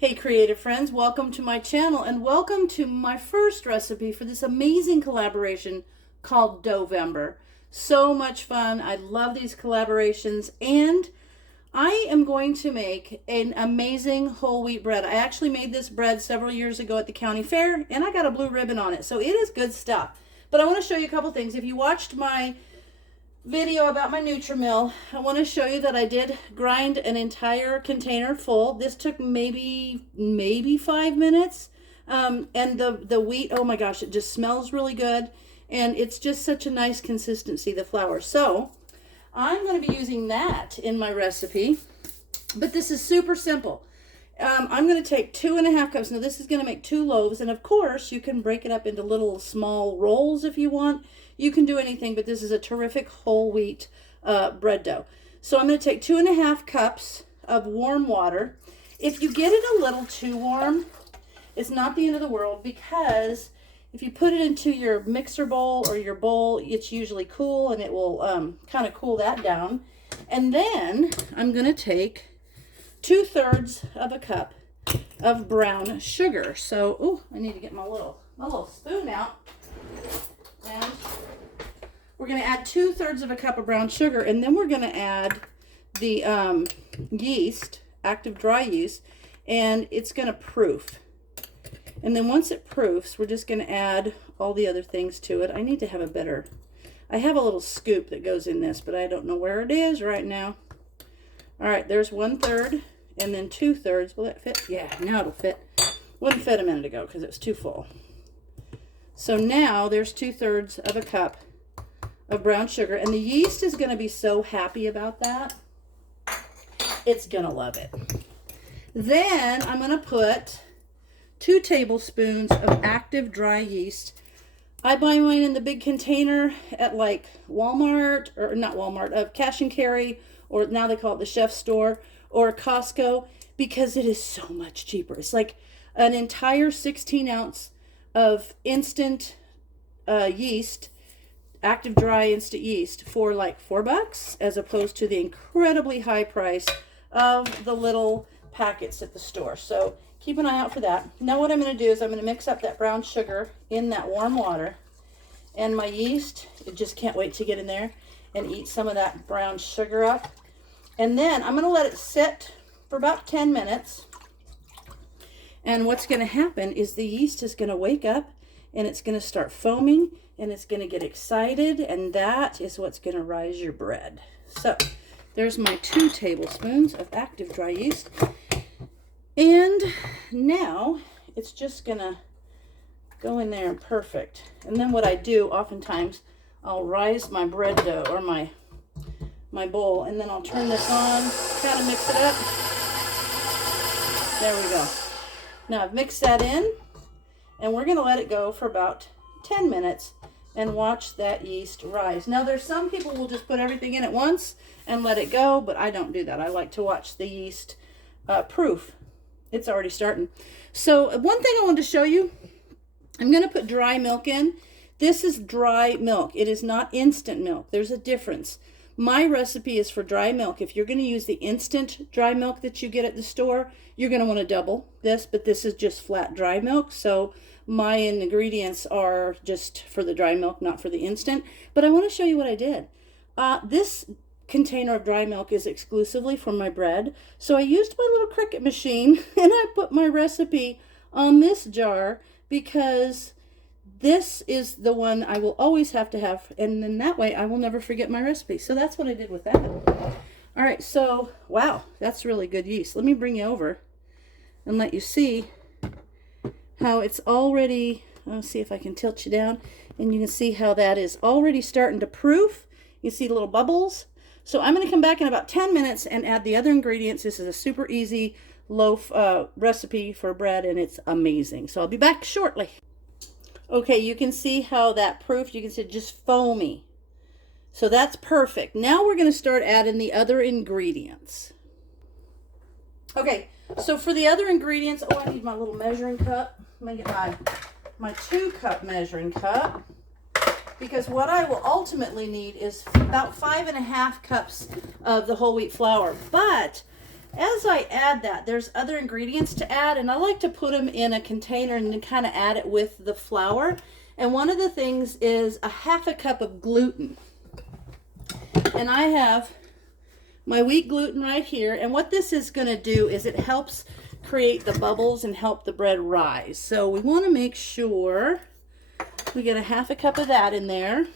Hey creative friends, welcome to my channel and welcome to my first recipe for this amazing collaboration called DoughVember. So much fun. I love these collaborations, and I am going to make an amazing whole wheat bread. I actually made this bread several years ago at the county fair and I got a blue ribbon on it, so it is good stuff. But I want to show you a couple things. If you watched my video about my Nutri-Mill, I want to show you that I did grind an entire container full. This took maybe 5 minutes. And the wheat, oh my gosh, it just smells really good, and it's just such a nice consistency, the flour. So I'm going to be using that in my recipe, but this is super simple. I'm going to take 2.5 cups. Now this is going to make 2 loaves, and of course you can break it up into little small rolls if you want. You can do anything, but this is a terrific whole wheat bread dough. So I'm going to take 2.5 cups of warm water. If you get it a little too warm, it's not the end of the world, because if you put it into your mixer bowl or your bowl, it's usually cool, and it will kind of cool that down. And then I'm going to take 2/3 of a cup of brown sugar. So, oh, I need to get my little spoon out. And we're going to add 2/3 of a cup of brown sugar, and then we're going to add the yeast, active dry yeast, and it's going to proof. And then once it proofs, we're just going to add all the other things to it. I need to have I have a little scoop that goes in this, but I don't know where it is right now. All right, there's 1/3, and then 2/3. Will that fit? Yeah, now it'll fit. Wouldn't fit a minute ago because it was too full. So now there's 2/3 of a cup of brown sugar, and the yeast is going to be so happy about that. It's going to love it. Then I'm going to put 2 tablespoons of active dry yeast. I buy mine in the big container at like Walmart, or not Walmart, of Cash and Carry, or now they call it the Chef Store, or Costco, because it is so much cheaper. It's like an entire 16-ounce of instant yeast, active dry instant yeast, for like $4, as opposed to the incredibly high price of the little packets at the store. So keep an eye out for that. Now what I'm going to do is I'm going to mix up that brown sugar in that warm water, and my yeast, it just can't wait to get in there and eat some of that brown sugar up. And then I'm going to let it sit for about 10 minutes. And what's going to happen is the yeast is going to wake up, and it's going to start foaming, and it's going to get excited, and that is what's going to rise your bread. So there's my 2 tablespoons of active dry yeast. And now it's just going to go in there and perfect. And then what I do, oftentimes, I'll rise my bread dough, or my bowl, and then I'll turn this on, kind of mix it up. There we go. Now I've mixed that in, and we're going to let it go for about 10 minutes and watch that yeast rise. Now there's some people will just put everything in at once and let it go, but I don't do that. I like to watch the yeast proof. It's already starting. So one thing I wanted to show you, I'm going to put dry milk in. This is dry milk. It is not instant milk. There's a difference. My recipe is for dry milk. If you're going to use the instant dry milk that you get at the store, you're going to want to double this, but this is just flat dry milk. So my ingredients are just for the dry milk, not for the instant. But I want to show you what I did. This container of dry milk is exclusively for my bread. So I used my little Cricut machine, and I put my recipe on this jar, because this is the one I will always have to have, and then that way I will never forget my recipe. So that's what I did with that. All right, so wow, that's really good yeast. Let me bring you over and let you see how it's already, I'll see if I can tilt you down, and you can see how that is already starting to proof. You see little bubbles. So I'm going to come back in about 10 minutes and add the other ingredients. This is a super easy loaf recipe for bread, and it's amazing. So I'll be back shortly. Okay, you can see how that proofed. You can see just foamy. So that's perfect. Now we're going to start adding the other ingredients. Okay, so for the other ingredients, oh, I need my little measuring cup. I'm going to get my 2-cup measuring cup, because what I will ultimately need is about 5.5 cups of the whole wheat flour. But as I add that, there's other ingredients to add, and I like to put them in a container and then kind of add it with the flour. And one of the things is a half a cup of gluten. And I have my wheat gluten right here, and what this is going to do is it helps create the bubbles and help the bread rise. So we want to make sure we get a half a cup of that in there.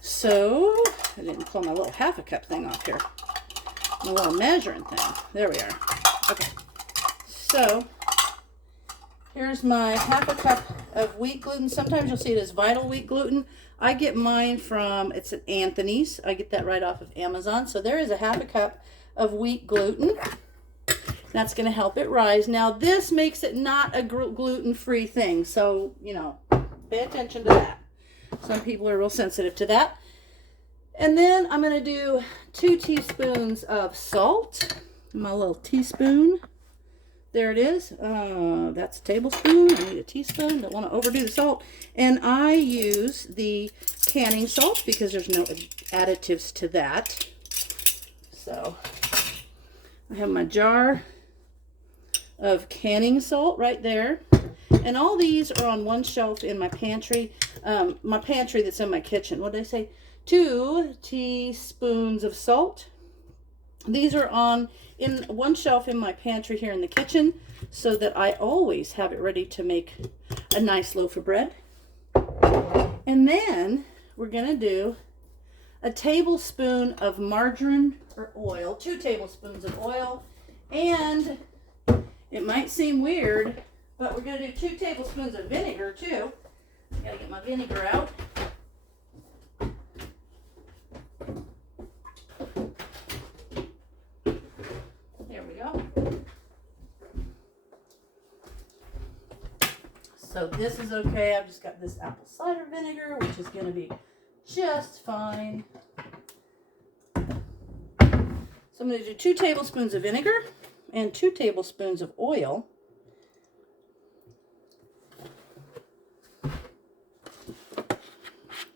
So I didn't pull my little half a cup thing off here, my little measuring thing. There we are. Okay, so here's my half a cup of wheat gluten. Sometimes you'll see it as Vital wheat gluten. I get mine from, it's at Anthony's. I get that right off of Amazon. So there is a half a cup of wheat gluten. That's going to help it rise. Now this makes it not a gluten-free thing. So, you know, pay attention to that. Some people are real sensitive to that. And then I'm going to do 2 teaspoons of salt. My little teaspoon. There it is. That's a tablespoon. I need a teaspoon. Don't want to overdo the salt. And I use the canning salt because there's no additives to that. So I have my jar of canning salt right there. And all these are on one shelf in my pantry. My pantry that's in my kitchen. What did I say? 2 teaspoons of salt. These are on in one shelf in my pantry here in the kitchen so that I always have it ready to make a nice loaf of bread. And then we're going to do a tablespoon of margarine or oil, 2 tablespoons of oil, and it might seem weird, but we're going to do 2 tablespoons of vinegar too. I got to get my vinegar out. So this is okay. I've just got this apple cider vinegar, which is going to be just fine. So I'm going to do 2 tablespoons of vinegar and 2 tablespoons of oil.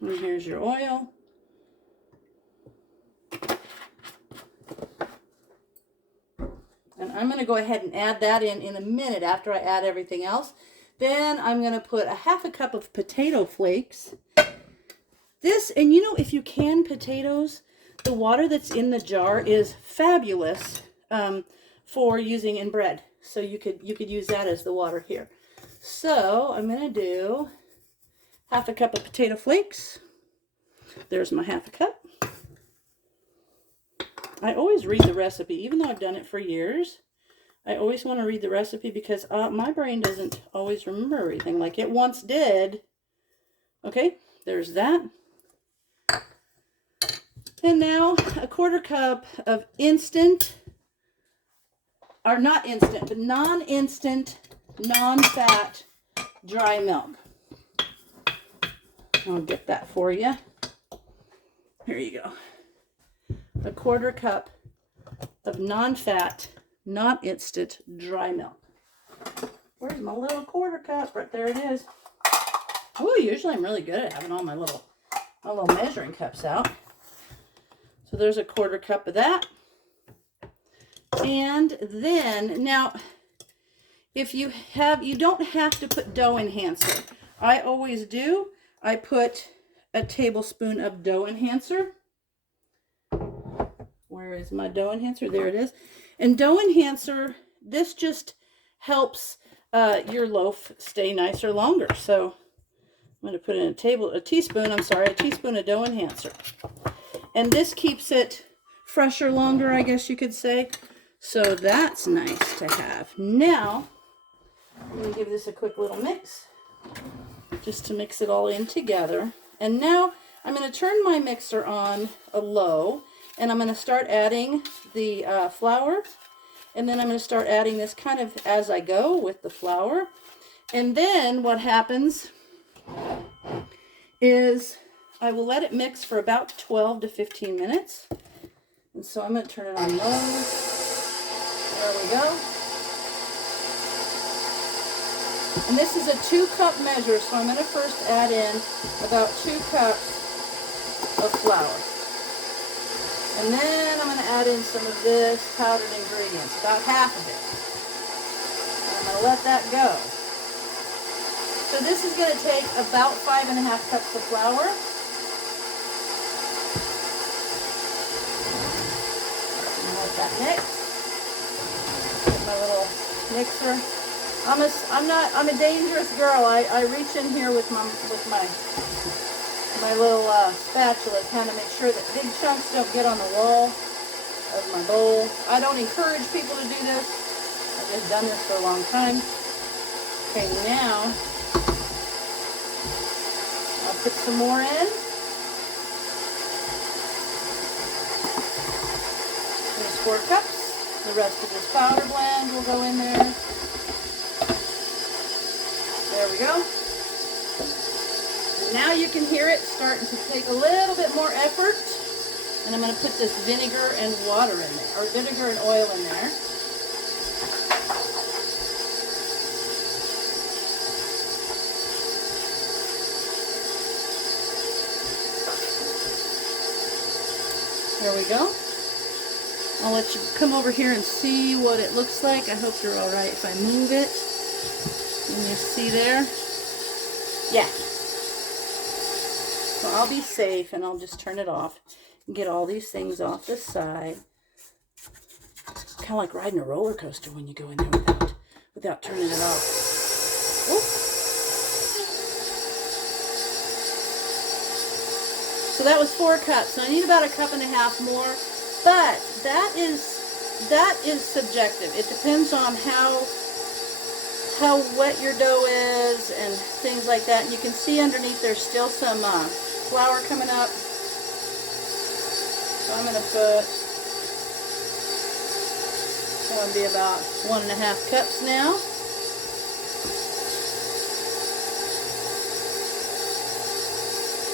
And here's your oil. And I'm going to go ahead and add that in a minute after I add everything else. Then I'm going to put a half a cup of potato flakes. This, and you know, if you can potatoes, the water that's in the jar is fabulous for using in bread. So you could use that as the water here. So I'm going to do half a cup of potato flakes. There's my half a cup. I always read the recipe, even though I've done it for years. I always want to read the recipe because my brain doesn't always remember everything like it once did. Okay, there's that. And now a 1/4 cup of instant, or not instant, but non-instant, non-fat dry milk. I'll get that for you. Here you go. A 1/4 cup of non-fat, not instant dry milk. Where's my little 1/4 cup? Right there it is. Oh, usually I'm really good at having all my little measuring cups out. So there's a 1/4 cup of that. And then, now, if you don't have to put dough enhancer. I always do. I put a tablespoon of dough enhancer. Where is my dough enhancer? There it is. And dough enhancer, this just helps your loaf stay nicer longer. So I'm going to put in a teaspoon of dough enhancer. And this keeps it fresher longer, I guess you could say. So that's nice to have. Now, I'm going to give this a quick little mix, just to mix it all in together. And now I'm going to turn my mixer on a low, and I'm going to start adding the flour. And then I'm going to start adding this kind of as I go with the flour. And then what happens is I will let it mix for about 12 to 15 minutes. And so I'm going to turn it on low. There we go. And this is a 2-cup measure, so I'm going to first add in about 2 cups of flour. And then I'm going to add in some of this powdered ingredients, about half of it. And I'm going to let that go. So this is going to take about 5½ cups of flour. Let that mix. Get my little mixer. I'm a dangerous girl. I reach in here with my little spatula, kind of make sure that big chunks don't get on the wall of my bowl. I don't encourage people to do this. I've just done this for a long time. Okay, now I'll put some more in. 4 cups. The rest of this powder blend will go in there. There we go. And now you can hear it starting to take a little bit more effort. And I'm going to put this vinegar and water in there, or vinegar and oil in there. There we go. I'll let you come over here and see what it looks like. I hope you're all right if I move it. Can you see there? Yeah. So I'll be safe and I'll just turn it off and get all these things off the side. It's kind of like riding a roller coaster when you go in there without turning it off. Oop. So that was 4 cups. So I need about 1.5 cups more. But that is subjective. It depends on how wet your dough is and things like that. And you can see underneath there's still some flour coming up. So I'm going to put, it's going to be about 1.5 cups now.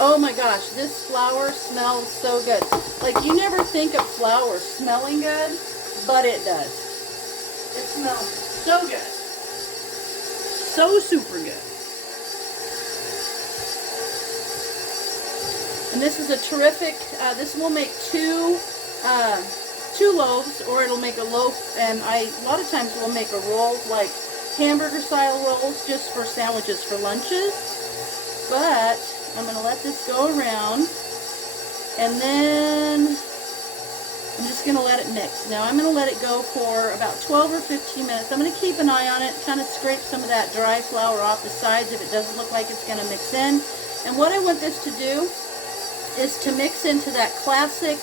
Oh my gosh, this flour smells so good. Like, you never think of flour smelling good, but it does. It smells so good. So super good. And this is a terrific, this will make two loaves, or it'll make a loaf, and a lot of times we'll make a roll, like hamburger style rolls, just for sandwiches for lunches. But I'm going to let this go around, and then I'm just going to let it mix. Now I'm going to let it go for about 12 or 15 minutes. I'm going to keep an eye on it, kind of scrape some of that dry flour off the sides if it doesn't look like it's going to mix in. And what I want this to do is to mix into that classic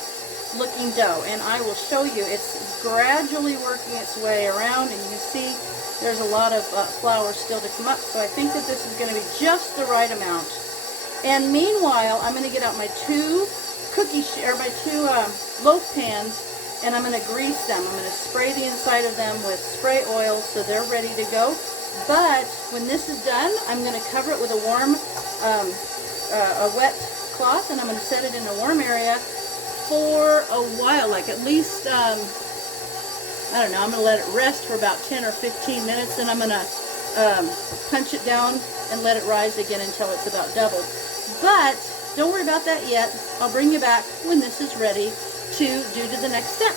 looking dough, and I will show you. It's gradually working its way around, and you can see there's a lot of flour still to come up, so I think that this is going to be just the right amount. And meanwhile, I'm going to get out my two loaf pans, and I'm going to grease them. I'm going to spray the inside of them with spray oil so they're ready to go. But when this is done, I'm going to cover it with a warm, a wet cloth, and I'm going to set it in a warm area for a while, like at least, I don't know, I'm going to let it rest for about 10 or 15 minutes, and I'm going to punch it down and let it rise again until it's about doubled. But don't worry about that yet. I'll bring you back when this is ready to do to the next step.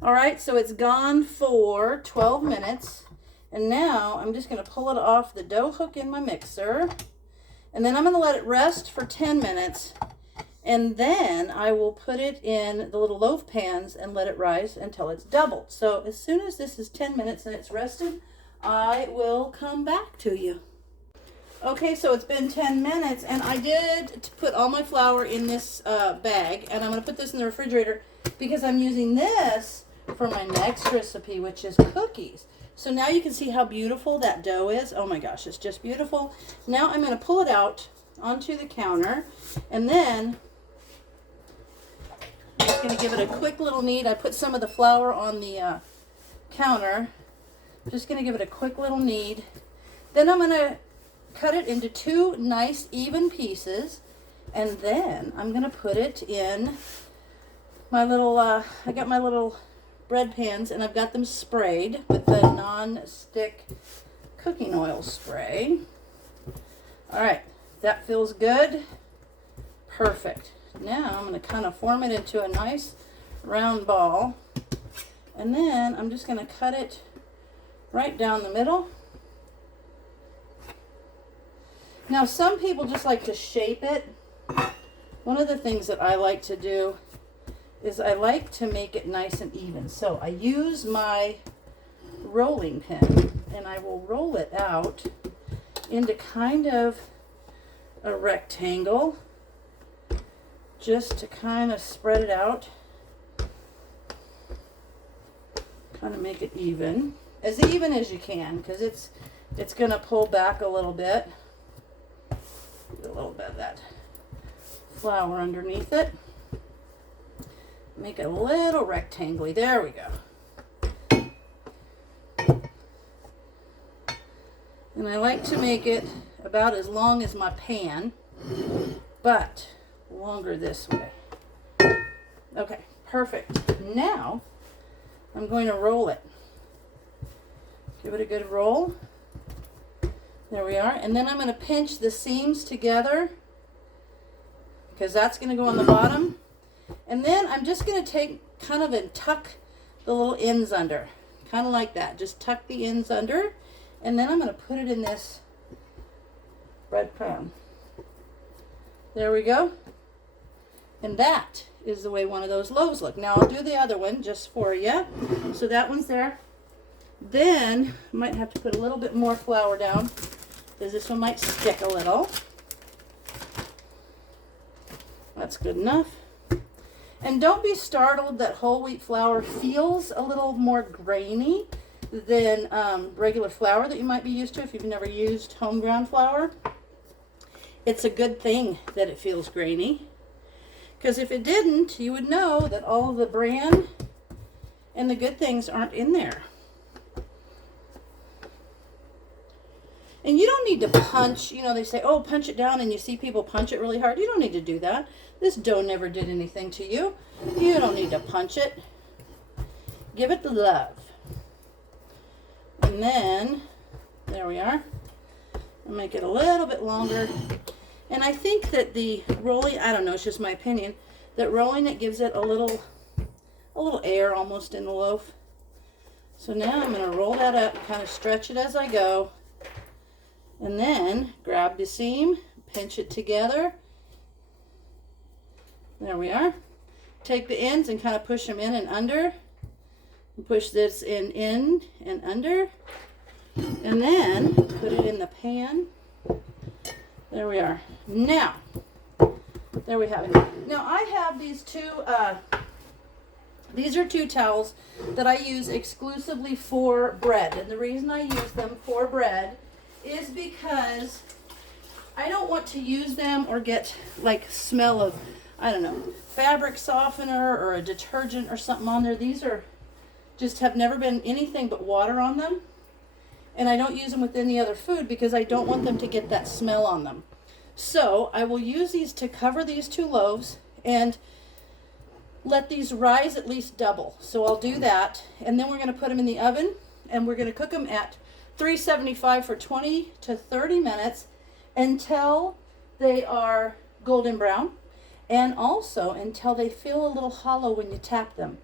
Alright, so it's gone for 12 minutes, and now I'm just going to pull it off the dough hook in my mixer, and then I'm going to let it rest for 10 minutes. And then I will put it in the little loaf pans and let it rise until it's doubled. So as soon as this is 10 minutes and it's rested, I will come back to you. Okay, so it's been 10 minutes, and I did put all my flour in this bag, and I'm going to put this in the refrigerator because I'm using this for my next recipe, which is cookies. So now you can see how beautiful that dough is. Oh my gosh, it's just beautiful. Now I'm going to pull it out onto the counter, and then I'm just going to give it a quick little knead. I put some of the flour on the counter. I'm just going to give it a quick little knead. Then I'm going to cut it into 2 nice even pieces, and then I'm going to put it in my little, I got my little bread pans, and I've got them sprayed with the non-stick cooking oil spray. All right, that feels good. Perfect. Now I'm going to kind of form it into a nice round ball. And then I'm just going to cut it right down the middle. Now some people just like to shape it. One of the things that I like to do is I like to make it nice and even. So I use my rolling pin and I will roll it out into kind of a rectangle just to kind of spread it out, kind of make it even as you can, because it's going to pull back a little bit. Get a little bit of that flour underneath it. Make it a little rectangle. There we go. And I like to make it about as long as my pan, but longer this way. Okay, perfect. Now I'm going to roll it. Give it a good roll. There we are. And then I'm going to pinch the seams together because that's going to go on the bottom. And then I'm just going to take kind of and tuck the little ends under. Kind of like that. Just tuck the ends under. And then I'm going to put it in this bread pan. There we go. And that is the way one of those loaves look. Now I'll do the other one just for you. So that one's there. Then I might have to put a little bit more flour down because this one might stick a little. That's good enough. And don't be startled that whole wheat flour feels a little more grainy than regular flour that you might be used to if you've never used home ground flour. It's a good thing that it feels grainy, because if it didn't, you would know that all of the bran and the good things aren't in there. And you don't need to punch, you know, they say, oh, punch it down, and you see people punch it really hard. You don't need to do that. This dough never did anything to you. You don't need to punch it. Give it the love. And then, there we are. I'll make it a little bit longer. And I think that the rolling, I don't know, it's just my opinion, that rolling it gives it a little air almost in the loaf. So now I'm going to roll that up and kind of stretch it as I go. And then grab the seam, pinch it together. There we are. Take the ends and kind of push them in and under. And push this in and under. And then put it in the pan. There we are. Now, there we have it. Now I have these these are two towels that I use exclusively for bread. And the reason I use them for bread is because I don't want to use them or get like smell of, I don't know, fabric softener or a detergent or something on there. These are just have never been anything but water on them. And I don't use them with any other food because I don't want them to get that smell on them. So I will use these to cover these two loaves and let these rise at least double. So I'll do that. And then we're going to put them in the oven and we're going to cook them at 375 for 20 to 30 minutes until they are golden brown, and also until they feel a little hollow when you tap them.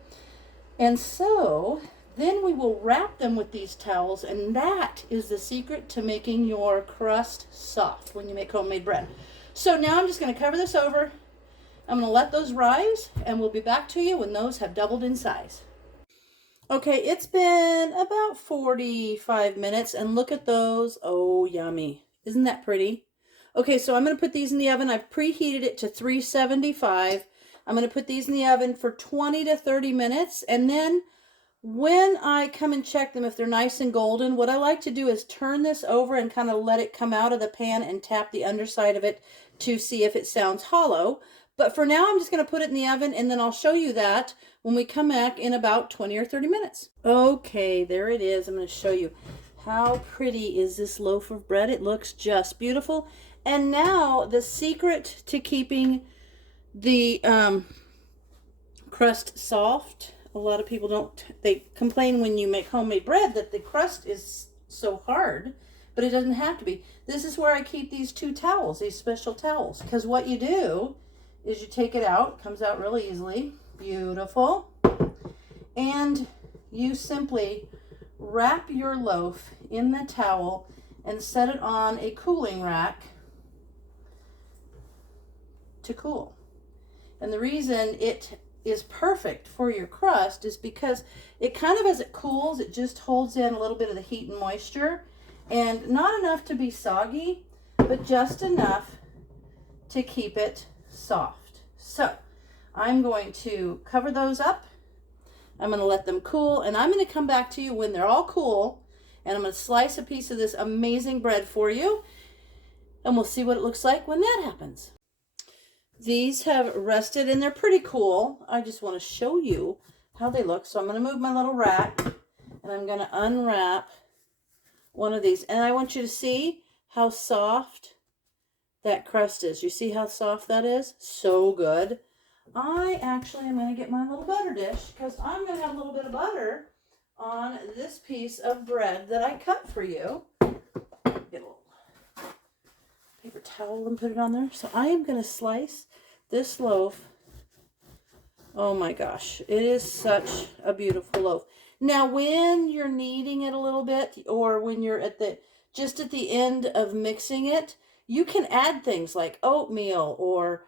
And so then we will wrap them with these towels, and that is the secret to making your crust soft when you make homemade bread. So now I'm just going to cover this over. I'm going to let those rise, and we'll be back to you when those have doubled in size. Okay, it's been about 45 minutes, and look at those. Oh, yummy. Isn't that pretty? Okay, so I'm going to put these in the oven. I've preheated it to 375. I'm going to put these in the oven for 20 to 30 minutes, and then when I come and check them, if they're nice and golden, what I like to do is turn this over and kind of let it come out of the pan and tap the underside of it to see if it sounds hollow. But for now, I'm just going to put it in the oven, and then I'll show you that when we come back in about 20 or 30 minutes. Okay, there it is. I'm going to show you. How pretty is this loaf of bread? It looks just beautiful. And now the secret to keeping the crust soft, a lot of people they complain when you make homemade bread that the crust is so hard, but it doesn't have to be. This is where I keep these two towels, these special towels, because what you do is you take it out. It comes out really easily. Beautiful. And you simply wrap your loaf in the towel and set it on a cooling rack to cool. And the reason it is perfect for your crust is because it kind of, as it cools, it just holds in a little bit of the heat and moisture, and not enough to be soggy, but just enough to keep it soft. So I'm going to cover those up. I'm going to let them cool, and I'm going to come back to you when they're all cool, and I'm going to slice a piece of this amazing bread for you, and we'll see what it looks like when that happens. These have rested and they're pretty cool. I just want to show you how they look. So I'm going to move my little rack and I'm going to unwrap one of these. And I want you to see how soft that crust is. You see how soft that is? So good. I actually am going to get my little butter dish because I'm going to have a little bit of butter on this piece of bread that I cut for you. Get a little paper towel and put it on there. So I am going to slice this loaf. Oh my gosh, it is such a beautiful loaf. Now when you're kneading it a little bit, or when you're just at the end of mixing it, you can add things like oatmeal or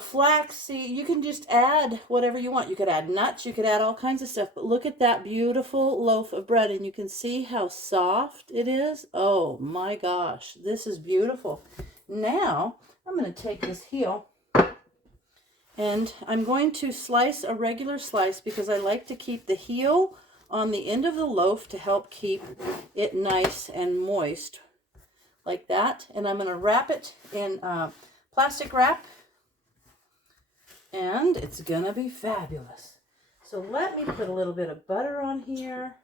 flaxseed. You can just add whatever you want. You could add nuts, you could add all kinds of stuff. But look at that beautiful loaf of bread, and you can see how soft it is. Oh my gosh, this is beautiful. Now I'm going to take this heel and I'm going to slice a regular slice because I like to keep the heel on the end of the loaf to help keep it nice and moist like that. And I'm going to wrap it in plastic wrap, and it's going to be fabulous. So let me put a little bit of butter on here.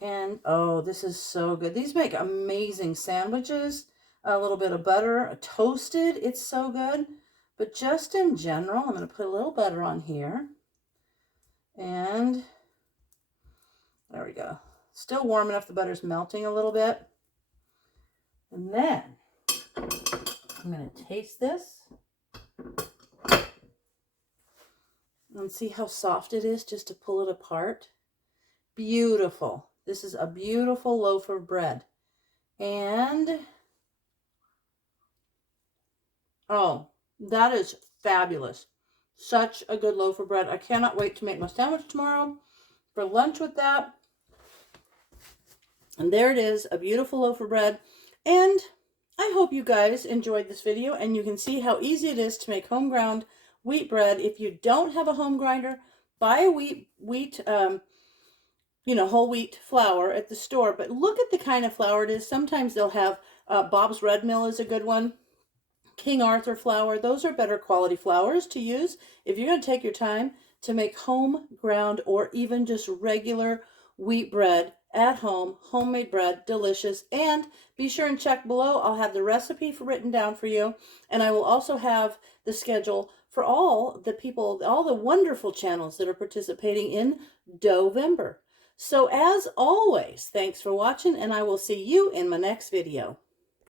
And oh, this is so good. These make amazing sandwiches. A little bit of butter, toasted, it's so good. But just in general, I'm going to put a little butter on here. And there we go. Still warm enough, the butter's melting a little bit. And then I'm going to taste this. And see how soft it is just to pull it apart. Beautiful. This is a beautiful loaf of bread. And oh, that is fabulous. Such a good loaf of bread. I cannot wait to make my sandwich tomorrow for lunch with that. And there it is, a beautiful loaf of bread. And I hope you guys enjoyed this video, and you can see how easy it is to make home ground wheat bread. If you don't have a home grinder, buy a whole wheat flour at the store. But look at the kind of flour it is. Sometimes they'll have Bob's Red Mill is a good one. King Arthur flour. Those are better quality flours to use if you're going to take your time to make home ground or even just regular wheat bread at home. Homemade bread, delicious. And be sure and check below. I'll have the recipe written down for you, and I will also have the schedule for all the people, all the wonderful channels that are participating in DoughVember. So as always, thanks for watching, and I will see you in my next video.